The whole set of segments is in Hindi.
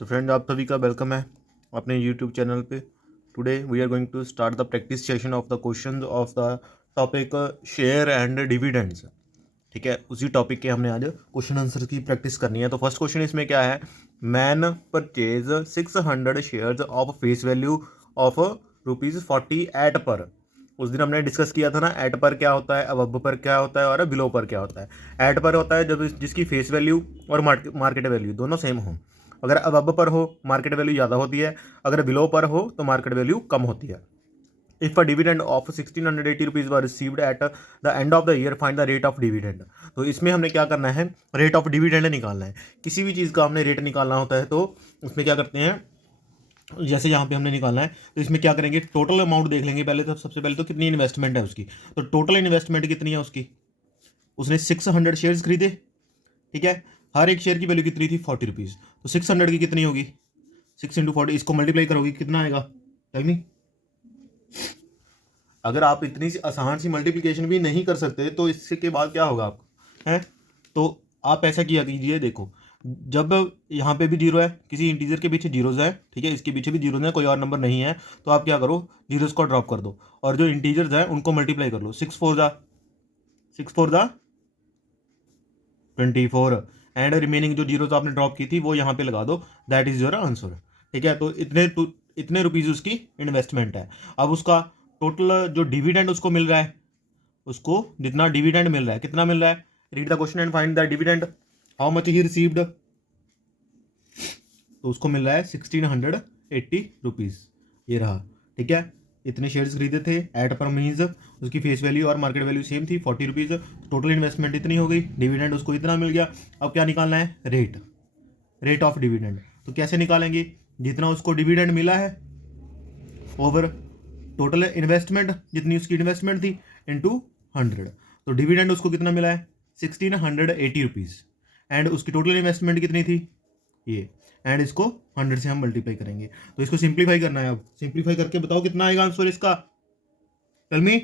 तो फ्रेंड आप सभी का वेलकम है अपने यूट्यूब चैनल पे। Today we are going to start the practice session of the questions of the topic share and dividends. ठीक है, उसी टॉपिक के हमने आज क्वेश्चन आंसर की प्रैक्टिस करनी है। तो फर्स्ट क्वेश्चन इसमें क्या है, man purchase 600 shares of face value of ₹40 at par. उस दिन हमने डिस्कस किया था ना, एट पर क्या होता है, अब पर क्या होता है और बिलो पर क्या होता है। एट पर होता है जब जिसकी फेस वैल्यू और मार्केट वैल्यू दोनों सेम हो। अगर अब पर हो मार्केट वैल्यू ज़्यादा होती है, अगर बिलो पर हो तो मार्केट वैल्यू कम होती है। If a dividend of 1680 rupees were received at the end of the year, find the rate of dividend. तो इसमें हमने क्या करना है, रेट ऑफ डिविडेंड निकालना है। किसी भी चीज़ का हमने रेट निकालना होता है तो उसमें क्या करते हैं, जैसे यहाँ पे हमने निकालना है तो इसमें क्या करेंगे, टोटल अमाउंट देख लेंगे पहले। तो सबसे पहले तो कितनी इन्वेस्टमेंट है उसकी, तो टोटल इन्वेस्टमेंट कितनी है उसकी, उसने 600 शेयर्स खरीदे। ठीक है, हर एक शेयर की वैल्यू कितनी थी, ₹40। तो 600 की कितनी होगी, 6 × 40, इसको मल्टीप्लाई करोगे कितना आएगा, टाइम नहीं। अगर आप इतनी सी आसान सी मल्टीप्लिकेशन भी नहीं कर सकते तो इसके के बाद क्या होगा आपको है। तो आप ऐसा किया कीजिए, देखो जब यहाँ पे भी जीरो है, किसी इंटीजर के पीछे जीरोज है, ठीक है, इसके पीछे भी जीरो है, कोई और नंबर नहीं है, तो आप क्या करो, जीरोज को ड्रॉप कर दो और जो इंटीजर्स हैं उनको मल्टीप्लाई कर लो। 6×4 = 24 एंड रिमेनिंग जो जीरोज आपने ड्रॉप की थी वो यहाँ पे लगा दो, दैट इज योर आंसर। ठीक है, तो इतने रुपीज़ उसकी इन्वेस्टमेंट है। अब उसका टोटल जो डिविडेंड उसको मिल रहा है, उसको जितना डिविडेंड मिल रहा है, कितना मिल रहा है, read the question and find the dividend. How much he received, तो उसको मिल रहा है 1680 रुपीज़, ये रहा। ठीक है, इतने शेयर्स खरीदे थे, एट पर मीन्स उसकी फेस वैल्यू और मार्केट वैल्यू सेम थी, ₹40। टोटल इन्वेस्टमेंट इतनी हो गई, डिविडेंड उसको इतना मिल गया। अब क्या निकालना है, रेट ऑफ डिविडेंड। तो कैसे निकालेंगे, जितना उसको डिविडेंड मिला है ओवर टोटल इन्वेस्टमेंट, जितनी उसकी इन्वेस्टमेंट थी, इंटू 100। तो डिविडेंड उसको कितना मिला है, 1680 रुपीज़, एंड उसकी टोटल इन्वेस्टमेंट कितनी थी ये, एंड इसको 100 से हम मल्टीप्लाई करेंगे। तो इसको सिंप्लीफाई करना है। अब सिंप्लीफाई करके बताओ कितना आएगा आंसर इसका, टेल मी।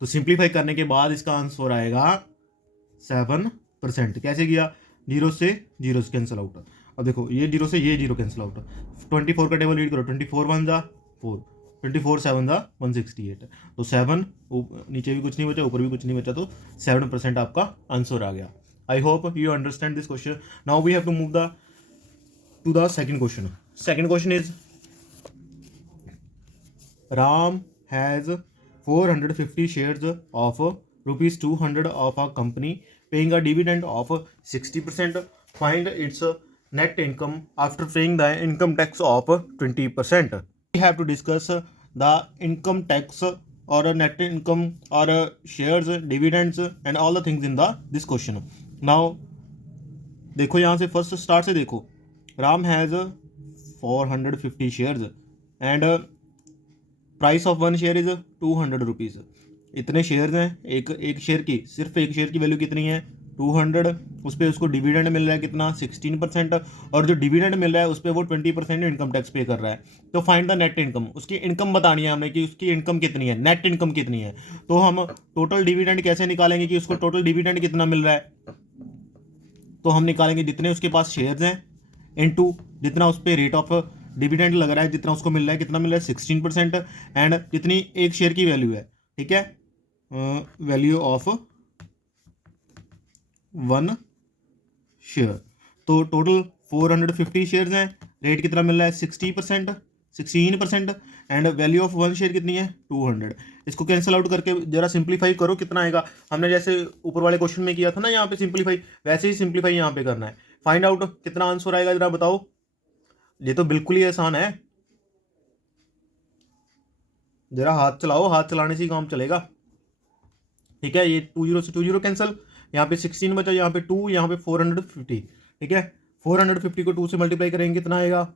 तो सिंप्लीफाई करने के बाद इसका आंसर आएगा 7%। कैसे किया, जीरो से जीरो कैंसिल आउट। अब देखो ये जीरो से ये जीरो कैंसिल आउट, 24 का टेबल रीड करो, 24 1 जा 4, 24 7 जा 168। तो 7, नीचे भी कुछ नहीं बचा ऊपर भी कुछ नहीं बचा, तो 7% आपका आंसर आ गया। I hope you understand this question. Now we have to move to the second question. Second question is, Ram has 450 shares of ₹200 of a company paying a dividend of 60%. Find its net income after paying the income tax of 20%. We have to discuss the income tax or net income or shares, dividends and all the things in this question. Now देखो यहाँ से फर्स्ट स्टार्ट से देखो, Ram has 450 shares and price of one share is 200 rupees. इतने शेयर्स हैं, एक शेयर की, सिर्फ एक शेयर की वैल्यू कितनी है, 200। उस पर उसको डिविडेंड मिल रहा है कितना, 16%, और जो डिविडेंड मिल रहा है उस पर वो 20% इनकम टैक्स पे कर रहा है। तो फाइंड द नेट इनकम, उसकी इनकम बतानी है हमें कि उसकी इनकम कितनी है, नेट इनकम कितनी है। तो हम टोटल डिविडेंड कैसे निकालेंगे कि उसको टोटल डिविडेंड कितना मिल रहा है, तो हम निकालेंगे जितने उसके पास शेयर्स हैं इनटू जितना उस पर रेट ऑफ डिविडेंड लग रहा है, जितना उसको मिल रहा है, कितना मिल रहा है 16%, एंड जितनी एक शेयर की वैल्यू है, ठीक है, वैल्यू ऑफ वन शेयर। तो टोटल 450 शेयर्स हैं, रेट कितना मिल रहा है 16%, and value of one share कितनी है 200। इसको कैंसिल आउट करके जरा सिंप्लीफाई करो, कितना आएगा। हमने जैसे ऊपर वाले क्वेश्चन में किया था ना यहाँ पे सिंप्लीफाई, वैसे ही सिंप्लीफाई यहाँ पे करना है। फाइंड आउट कितना आंसर आएगा जरा बताओ, ये तो बिल्कुल ही आसान है, जरा हाथ चलाओ, हाथ चलाने से ही काम चलेगा। ठीक है, ये 20 से 20 कैंसिल, यहाँ पे 16 बचा, यहाँ पे 2, यहाँ पे 450। ठीक है, 450 को 2 से मल्टीप्लाई करेंगे कितना आएगा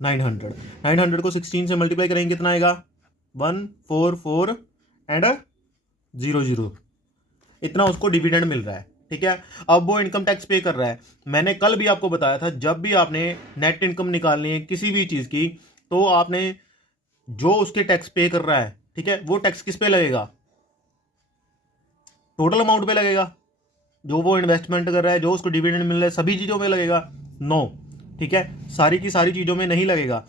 900। 900 को 16 से मल्टीप्लाई करेंगे कितना आएगा 144 एंड 00। इतना उसको डिविडेंड मिल रहा है। ठीक है, अब वो इनकम टैक्स पे कर रहा है। मैंने कल भी आपको बताया था, जब भी आपने नेट इनकम निकालनी है किसी भी चीज़ की, तो आपने जो उसके टैक्स पे कर रहा है, ठीक है, वो टैक्स किस पे लगेगा, टोटल अमाउंट पे लगेगा। जो वो इन्वेस्टमेंट कर रहा है, जो उसको डिविडेंड मिल रहा है, सभी चीज़ों पे लगेगा। नो, ठीक है, सारी की सारी चीज़ों में नहीं लगेगा।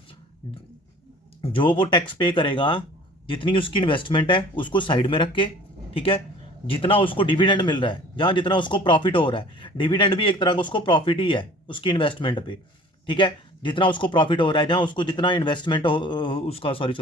जो वो टैक्स पे करेगा, जितनी उसकी इन्वेस्टमेंट है उसको साइड में रख के, ठीक है, जितना उसको डिविडेंड मिल रहा है, जहाँ जितना उसको प्रॉफिट हो रहा है, डिविडेंड भी एक तरह का उसको प्रॉफिट ही है उसकी इन्वेस्टमेंट पे, ठीक है, जितना उसको प्रॉफिट हो रहा है, जहाँ उसको जितना इन्वेस्टमेंट हो उसका सॉरी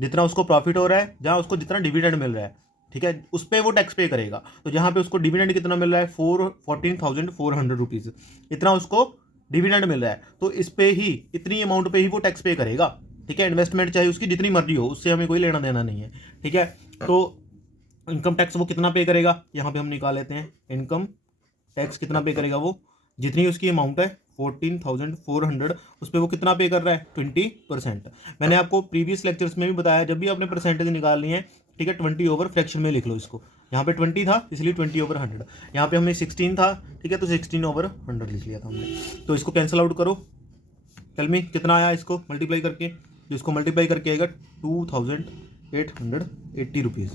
जितना उसको प्रॉफिट हो रहा है, जहाँ उसको जितना डिविडेंड मिल रहा है, ठीक है, उस पर वो टैक्स पे करेगा। तो जहाँ पे उसको डिविडेंड कितना मिल रहा है, 14,400 रुपीज़, इतना उसको डिविडेंड मिल रहा है, तो इस पे ही, इतनी अमाउंट पे ही वो टैक्स पे करेगा, ठीक है। इन्वेस्टमेंट चाहे उसकी जितनी मर्जी हो, उससे हमें कोई लेना देना नहीं है, ठीक है। तो इनकम टैक्स वो कितना पे करेगा, यहाँ पे हम निकाल लेते हैं। इनकम टैक्स कितना पे करेगा वो, जितनी उसकी अमाउंट है 14,400, उस पर वो कितना पे कर रहा है, 20%। मैंने आपको प्रीवियस लेक्चर्स में भी बताया, जब भी आपने परसेंटेज निकालनी है, ठीक है, 20 ओवर फ्रैक्शन में लिख लो इसको। यहाँ पे 20 था इसलिए 20 ओवर 100, यहाँ पे हमें 16 था, ठीक है, तो 16 ओवर 100 लिख लिया था हमने। तो इसको कैंसिल आउट करो, टेल मी कितना आया इसको मल्टीप्लाई करके। जो इसको मल्टीप्लाई करके आएगा 2,880 रुपीज़,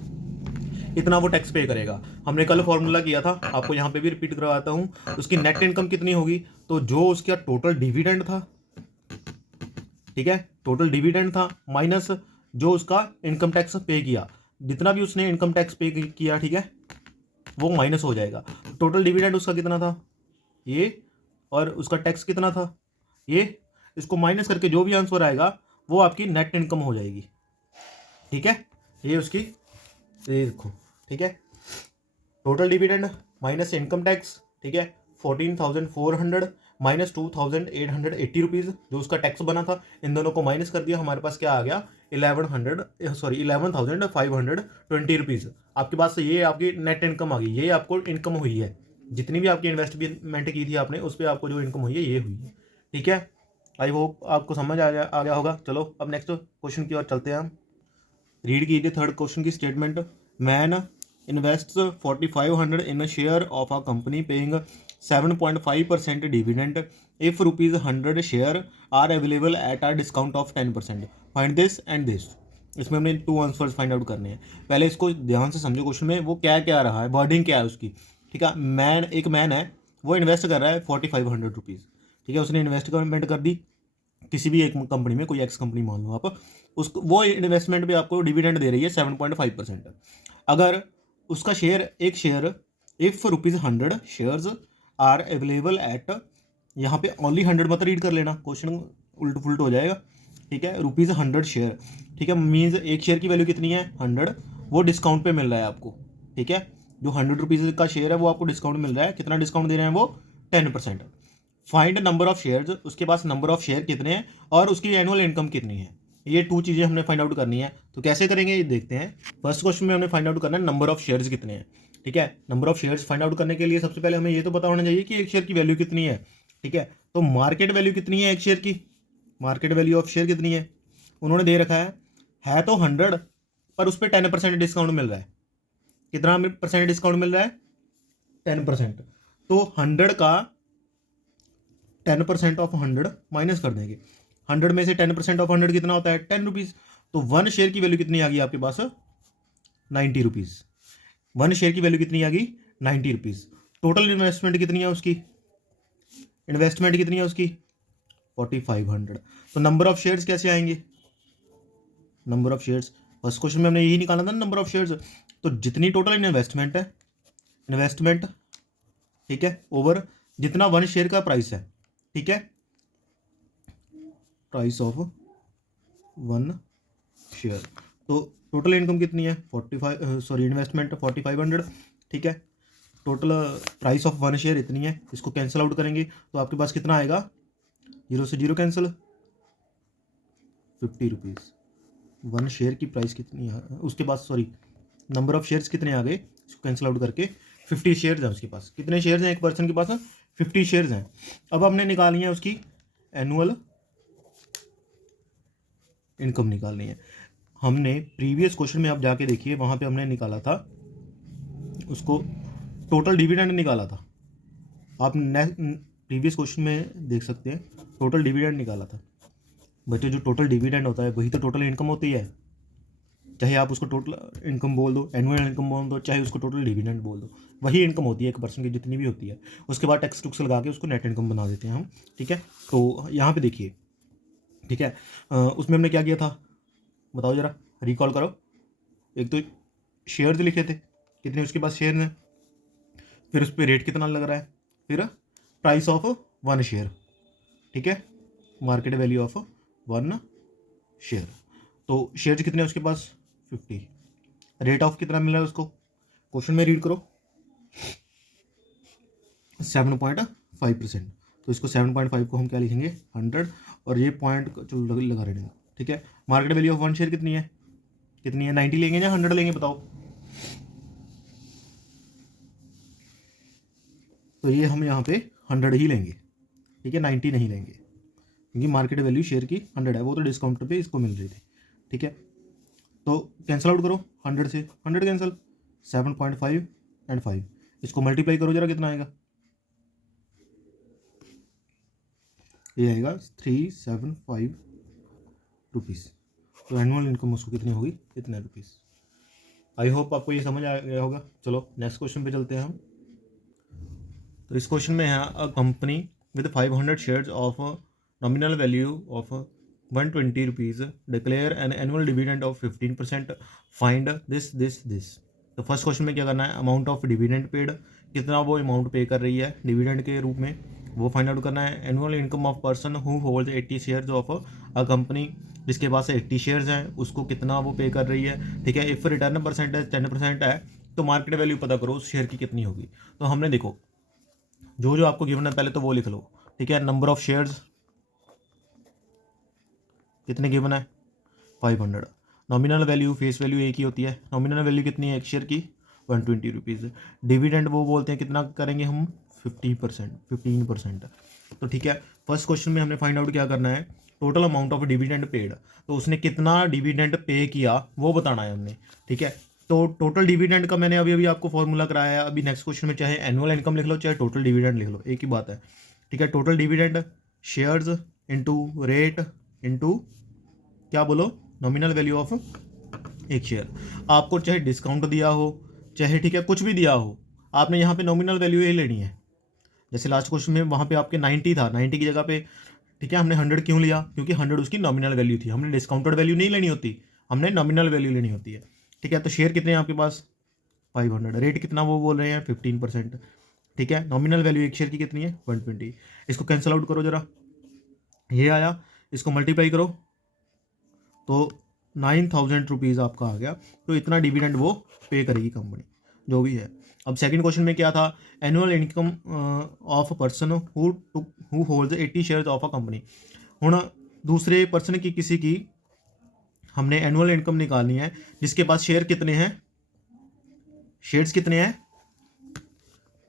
इतना वो टैक्स पे करेगा। हमने कल फॉर्मूला किया था, आपको यहाँ पे भी रिपीट करवाता हूँ। उसकी नेट इनकम कितनी होगी, तो जो उसका टोटल डिविडेंड था, ठीक है, टोटल डिविडेंड था माइनस जो उसका इनकम टैक्स पे किया, जितना भी उसने इनकम टैक्स पे किया, ठीक है, वो माइनस हो जाएगा। टोटल डिविडेंड उसका कितना था ये, और उसका टैक्स कितना था ये, इसको माइनस करके जो भी आंसर आएगा वो आपकी नेट इनकम हो जाएगी, ठीक है। ये उसकी, ये देखो, ठीक है, total dividend minus income tax, ठीक है, 14,400 माइनस 2,880 रुपीज़ जो उसका टैक्स बना था, इन दोनों को माइनस कर दिया, हमारे पास क्या आ गया, 11,520 रुपीज़। आपके पास ये आपकी नेट इनकम आ गई, ये आपको इनकम हुई है, जितनी भी आपकी इन्वेस्टमेंट की थी आपने, उस पर आपको जो इनकम हुई है ये हुई है, ठीक है। आई होप आपको समझ आ गया होगा। चलो अब नेक्स्ट क्वेश्चन की ओर चलते हैं हम। रीड कीजिए थर्ड क्वेश्चन की statement. Man invests 4,500 in share of a company paying 7.5% dividend if ₹100 share are available at a discount of 10%। Find this and this. इसमें हमने 2 आंसर्स फाइंड आउट करने हैं। पहले इसको ध्यान से समझो, क्वेश्चन में वो क्या क्या रहा है, वर्डिंग क्या है उसकी, ठीक है। एक मैन है, वो इन्वेस्ट कर रहा है 4,500 रुपीज़, ठीक है, उसने इन्वेस्टमेंट कर दी किसी भी एक कंपनी में, कोई एक्स कंपनी मान लो आप, उसको वो इन्वेस्टमेंट पे आपको डिविडेंड दे रही है 7.5%। अगर उसका शेयर, एक share, if ₹100 shares are available at, यहाँ पे ओनली 100 मत रीड कर लेना, क्वेश्चन उल्ट पुलट हो जाएगा, ठीक है। ₹100 शेयर, ठीक है, मीन्स एक शेयर की वैल्यू कितनी है, 100, वो डिस्काउंट पे मिल रहा है आपको, ठीक है। जो 100 रुपीज़ का शेयर है वो आपको डिस्काउंट मिल रहा है, कितना डिस्काउंट दे रहे हैं वो, 10%। फाइंड नंबर ऑफ शेयर्स, उसके पास नंबर ऑफ शेयर कितने हैं और उसकी एनुअल इनकम कितनी है, ये 2 चीज़ें हमने फाइंड आउट करनी है। तो कैसे करेंगे ये देखते हैं। फर्स्ट क्वेश्चन में हमने फाइंड आउट करना है नंबर ऑफ शेयर्स कितने हैं, ठीक है। Number of shares find out करने के लिए सबसे पहले हमें ये तो पता होना चाहिए कि एक शेयर की वैल्यू कितनी है, ठीक है। तो मार्केट वैल्यू कितनी है एक शेयर की, मार्केट वैल्यू ऑफ शेयर कितनी है, उन्होंने दे रखा है तो 100, पर उस पर 10% डिस्काउंट मिल रहा है। कितना परसेंट डिस्काउंट मिल रहा है, 10%। तो 100 का 10% ऑफ 100 माइनस कर देंगे। 100 में से 10% ऑफ 100 कितना होता है, 10 रुपीज़। तो 1 शेयर की वैल्यू कितनी आ गई आपके पास, 90 रुपीज़। 1 शेयर की वैल्यू कितनी आ गई, 90 रुपीज़। टोटल इन्वेस्टमेंट कितनी है उसकी, इन्वेस्टमेंट कितनी है उसकी, 4,500। तो नंबर ऑफ शेयर्स कैसे आएंगे, number of shares, first question में हमने यही निकाला था नंबर ऑफ शेयर्स। तो जितनी टोटल इन्वेस्टमेंट है, इन्वेस्टमेंट, ठीक है, ओवर जितना 1 शेयर का प्राइस है, ठीक है, प्राइस ऑफ 1 शेयर। तो टोटल इनकम कितनी है, इन्वेस्टमेंट 4,500, ठीक है। टोटल प्राइस ऑफ 1 शेयर इतनी है, इसको कैंसिल आउट करेंगे तो आपके पास कितना आएगा, 0 से 0 कैंसिल, 50 रुपीज़। 1 शेयर की प्राइस कितनी है उसके पास, नंबर ऑफ शेयर्स कितने आ गए, इसको कैंसिल आउट करके 50 शेयर्स हैं उसके पास। कितने शेयर्स हैं एक पर्सन के पास, 50 शेयर्स हैं। अब हमने निकालनी है उसकी एनुअल इनकम निकालनी है। हमने प्रीवियस क्वेश्चन में आप जाके देखिए, वहाँ पे हमने निकाला था उसको, टोटल डिविडेंड निकाला था। आप प्रीवियस क्वेश्चन में देख सकते हैं, टोटल डिविडेंड निकाला था। बच्चों जो टोटल डिविडेंड होता है वही तो टोटल इनकम होती है, चाहे आप उसको टोटल इनकम बोल दो, एनुअल इनकम बोल दो, चाहे उसको टोटल डिविडेंड बोल दो, वही इनकम होती है एक पर्सन की जितनी भी होती है। उसके बाद टैक्स टुक्स लगा के उसको नेट इनकम बना देते हैं हम, ठीक है। तो यहाँ पे देखिए, ठीक है, उसमें हमने क्या किया था बताओ ज़रा, रिकॉल करो। एक तो शेयर्स लिखे थे, कितने उसके पास शेयर हैं, फिर उस पर रेट कितना लग रहा है, फिर प्राइस ऑफ 1 शेयर, ठीक है, मार्केट वैल्यू ऑफ 1 शेयर। तो शेयर कितने हैं उसके पास 50, रेट ऑफ कितना मिल रहा है उसको, क्वेश्चन में रीड करो 7.5%। तो इसको 7.5 को हम क्या लिखेंगे 100, और ये पॉइंट चलो लगा रहेंगे, ठीक है। मार्केट वैल्यू ऑफ 1 शेयर कितनी है 90 लेंगे या 100 लेंगे बताओ। तो ये हम यहाँ पे 100 ही लेंगे, ठीक है, 90 नहीं लेंगे, क्योंकि मार्केट वैल्यू शेयर की 100 है, वो तो डिस्काउंट पे इसको मिल रही थी, ठीक है। तो कैंसिल आउट करो 100 से 100 कैंसिल, 7.5 एंड 5, इसको मल्टीप्लाई करो जरा, कितना आएगा, ये आएगा 375 रुपीज़। तो एनुअल इनकम उसको कितनी होगी, इतने रुपीज़। आई होप आपको ये समझ आ गया होगा। चलो नेक्स्ट क्वेश्चन पे चलते हैं हम। तो इस क्वेश्चन में है a company with 500 shares of nominal value of 120 rupees declare an annual dividend of 15%, find this. तो फर्स्ट क्वेश्चन में क्या करना है, अमाउंट ऑफ डिविडेंड पेड, कितना वो अमाउंट पे कर रही है डिविडेंड के रूप में, वो फाइंड आउट करना है। Annual income of person who hold 80 shares of a company, जिसके पास 80 शेयर्स हैं उसको कितना वो पे कर रही है, ठीक है। इफ़ रिटर्न परसेंटेज 10% है तो मार्केट वैल्यू पता करो उस शेयर की कितनी होगी। तो हमने देखो जो जो आपको गिवन है पहले तो वो लिख लो, ठीक है। नंबर ऑफ शेयर्स कितने गिवन है 500, नॉमिनल वैल्यू फेस वैल्यू एक ही होती है, नॉमिनल वैल्यू कितनी है एक शेयर की 120 रुपीज़, डिविडेंड वो बोलते हैं कितना करेंगे हम 15%। तो ठीक है, फर्स्ट क्वेश्चन में हमने फाइंड आउट क्या करना है, total amount of dividend paid, तो उसने कितना डिविडेंड पे किया वो बताना है हमने, ठीक है। तो टोटल डिविडेंड का मैंने अभी आपको फॉर्मूला कराया है। अभी नेक्स्ट क्वेश्चन में चाहे एनुअल इनकम लिख लो चाहे टोटल डिविडेंड लिख लो, एक ही बात है, ठीक है। Total dividend shares into rate into क्या बोलो नॉमिनल वैल्यू ऑफ एक शेयर। आपको चाहे डिस्काउंट दिया हो चाहे ठीक है कुछ भी दिया हो, आपने यहाँ पे नॉमिनल वैल्यू ही लेनी है। जैसे लास्ट क्वेश्चन में वहाँ पे आपके 90 था, 90 की जगह पे ठीक है हमने 100 क्यों लिया, क्योंकि 100 उसकी नॉमिनल वैल्यू थी, हमने डिस्काउंटेड वैल्यू नहीं लेनी होती, हमने नॉमिनल वैल्यू लेनी होती है, ठीक है। तो शेयर कितने हैं आपके पास 500, रेट कितना वो बोल रहे हैं 15%, ठीक है। नॉमिनल वैल्यू एक शेयर की कितनी है 120, इसको कैंसिल आउट करो जरा, ये आया, इसको मल्टीप्लाई करो तो 9000 रुपीज़ आपका आ गया। तो इतना डिविडेंड वो पे करेगी कंपनी जो भी है। अब सेकंड क्वेश्चन में क्या था, annual income of person who holds 80 shares of a company. हुण दूसरे पर्सन की किसी की हमने एनुअल इनकम निकालनी है जिसके पास शेयर कितने हैं, शेयर्स कितने हैं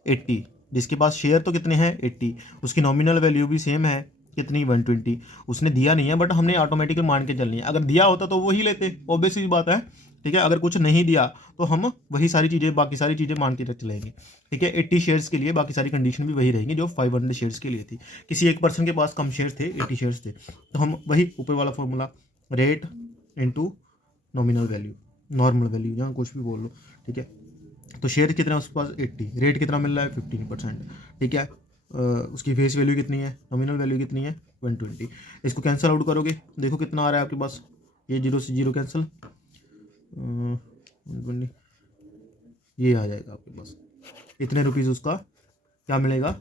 80, जिसके पास शेयर तो कितने हैं 80, उसकी नॉमिनल वैल्यू भी सेम है कितनी 120। उसने दिया नहीं है बट हमने ऑटोमेटिकली मान के चलनी है, अगर दिया होता तो वही लेते, ऑब्वियस सी बात है, ठीक है। अगर कुछ नहीं दिया तो हम वही सारी चीज़ें बाकी सारी चीज़ें मान के चलेंगे, ठीक है। 80 शेयर्स के लिए बाकी सारी कंडीशन भी वही रहेंगी जो 500 शेयर्स के लिए थी। किसी एक पर्सन के पास कम शेयर्स थे 80 शेयर्स थे, तो हम वही ऊपर वाला formula rate into nominal value, normal value यहाँ कुछ भी बोल लो, ठीक है। तो शेयर कितना है उसके पास 80, रेट कितना मिल रहा है 15%, ठीक है। उसकी फेस वैल्यू कितनी है, नॉमिनल वैल्यू कितनी है 120। इसको कैंसिल आउट करोगे देखो कितना आ रहा है आपके पास, ये 0 से 0 कैंसिल, 120 ये आ जाएगा आपके पास, इतने रुपीज़ उसका क्या मिलेगा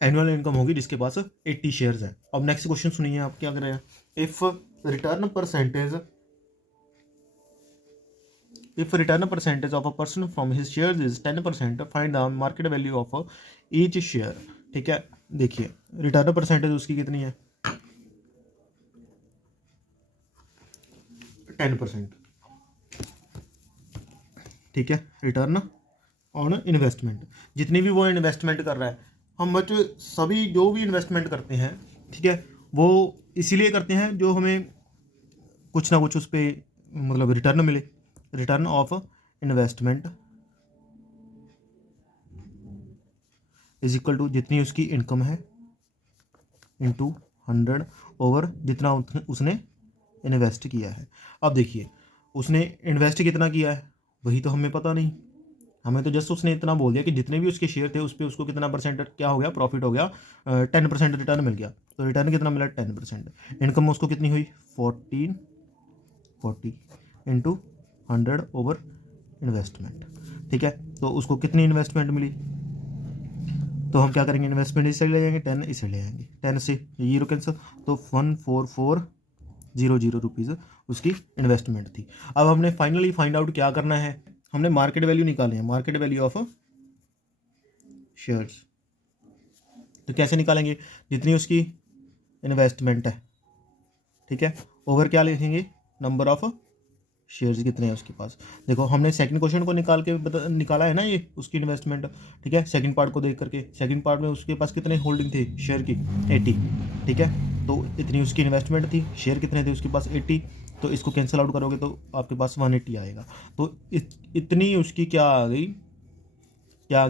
एनुअल इनकम होगी जिसके पास 80 शेयर्स हैं। अब नेक्स्ट क्वेश्चन सुनिए आप क्या कर रहे हैं, if return percentage of a person from his shares is 10%, find the market value of each share, ठीक है। देखिए रिटर्न परसेंटेज उसकी कितनी है 10%, ठीक है। रिटर्न ऑन इन्वेस्टमेंट, जितनी भी वो इन्वेस्टमेंट कर रहा है, हम बच्चों सभी जो भी इन्वेस्टमेंट करते हैं ठीक है वो इसीलिए करते हैं जो हमें कुछ ना कुछ उस पर मतलब रिटर्न मिले। Return of investment is equal to जितनी उसकी इनकम है इंटू 100 ओवर जितना उसने इन्वेस्ट किया है। अब देखिए उसने इन्वेस्ट कितना किया है वही तो हमें पता नहीं, हमें तो जस्ट उसने इतना बोल दिया कि जितने भी उसके शेयर थे उस पर उसको कितना परसेंट क्या हो गया, प्रॉफिट हो गया, 10% रिटर्न मिल गया। तो रिटर्न कितना मिला, 10%। इनकम उसको कितनी हुई, 1440 इंटू 100 ओवर इन्वेस्टमेंट, ठीक है। तो उसको कितनी इन्वेस्टमेंट मिली, तो हम क्या करेंगे, इन्वेस्टमेंट इसे ले जाएंगे, 10 इसे ले जाएंगे, 10 से जीरो कैंसिल, तो 14400 रुपीज़ उसकी इन्वेस्टमेंट थी। अब हमने फाइनली फाइंड आउट क्या करना है, हमने मार्केट वैल्यू निकाले हैं, मार्केट वैल्यू ऑफ शेयर्स। तो कैसे निकालेंगे, जितनी उसकी इन्वेस्टमेंट है, ठीक है, ओवर क्या लिखेंगे, नंबर ऑफ शेयर्स कितने हैं उसके पास। देखो हमने सेकंड क्वेश्चन को निकाला है ना, ये उसकी इन्वेस्टमेंट, ठीक है। सेकंड पार्ट को देख करके, सेकंड पार्ट में उसके पास कितने होल्डिंग थी शेयर की, 80, ठीक है। तो इतनी उसकी इन्वेस्टमेंट थी, शेयर कितने थे उसके पास, 80। तो इसको कैंसिल आउट करोगे तो आपके पास 180 आएगा। तो इतनी उसकी क्या आ गई,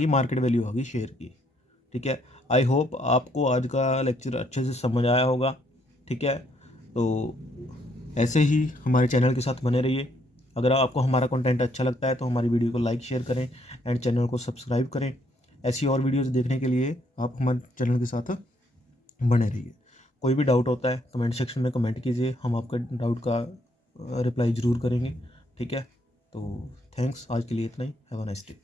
मार्केट वैल्यू आ गई शेयर की, ठीक है। आई होप आपको आज का लेक्चर अच्छे से समझ आया होगा, ठीक है। तो ऐसे ही हमारे चैनल के साथ बने रहिए। अगर आपको हमारा कंटेंट अच्छा लगता है तो हमारी वीडियो को लाइक शेयर करें एंड चैनल को सब्सक्राइब करें। ऐसी और वीडियोस देखने के लिए आप हमारे चैनल के साथ बने रहिए। कोई भी डाउट होता है कमेंट सेक्शन में कमेंट कीजिए, हम आपका डाउट का रिप्लाई ज़रूर करेंगे, ठीक है। तो थैंक्स, आज के लिए इतना ही। Have a nice day.